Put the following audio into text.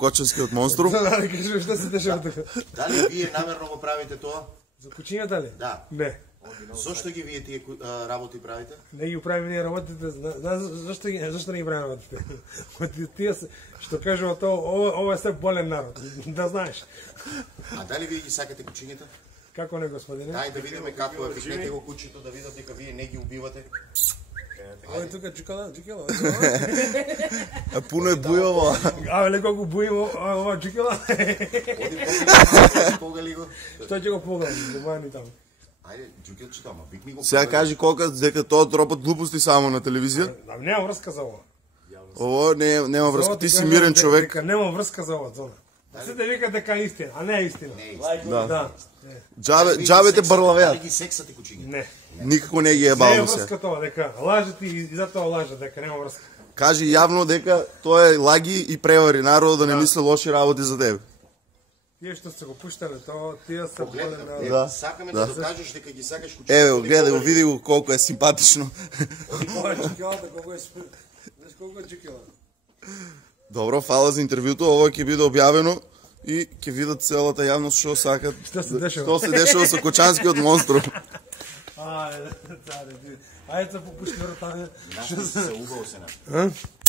Кочанскиот монструм. Да, кажеш што се дешава тука. Дали вие намерно го правите тоа? За кучињата ли? Да. Не. Зошто ги вие тие работи правите? Не ги правиме ние работите, зашто не ги правиме работите? Тие што кажува тоа, ова е се болен народ, да знаеш. А дали вие ги сакате кучињата? Како не, господине? Дај да видиме како е, викнете го кучето да видат дека вие не ги убивате. Ој тука чикала. Пуно е бујово. Абе, леко го буимо, ова чикала. Погали го. Што ќе го погам, домани таму. Ајде, Джукилчето, ама викни го. Сега кажи колка дека тоа тропат глупости само на телевизија. Да, нема врска за ова. Ово нема врска, ти си мирен човек. Дека нема врска за ова зона. Сите викат дека е истина, а не е истина. Да. Джабете барлавеат. Дали ги сексате кучињата? Не. Никако не ги е Не е бално се. врска тоа, дека лажете и затоа лажат, дека нема врска. Кажи јавно дека тоа е лаги и превари народот да не мисли лоши работи за тебе. Тие што се го пуштале, тоа тие се болен народ. Да. Сакаме да докажеш дека ги сакаш кучињата. Еве, гледај, види го колку е симпатично. Ова чикелата колку е знаеш колку е чикела. Добро, фала за интервјуто, ова ќе биде објавено и ќе видат целата јавност што сакат. Што се дешава? Што се дешава со Кочанскиот монструм. Ајде, ајде се попушти вратане. Се убаво се на.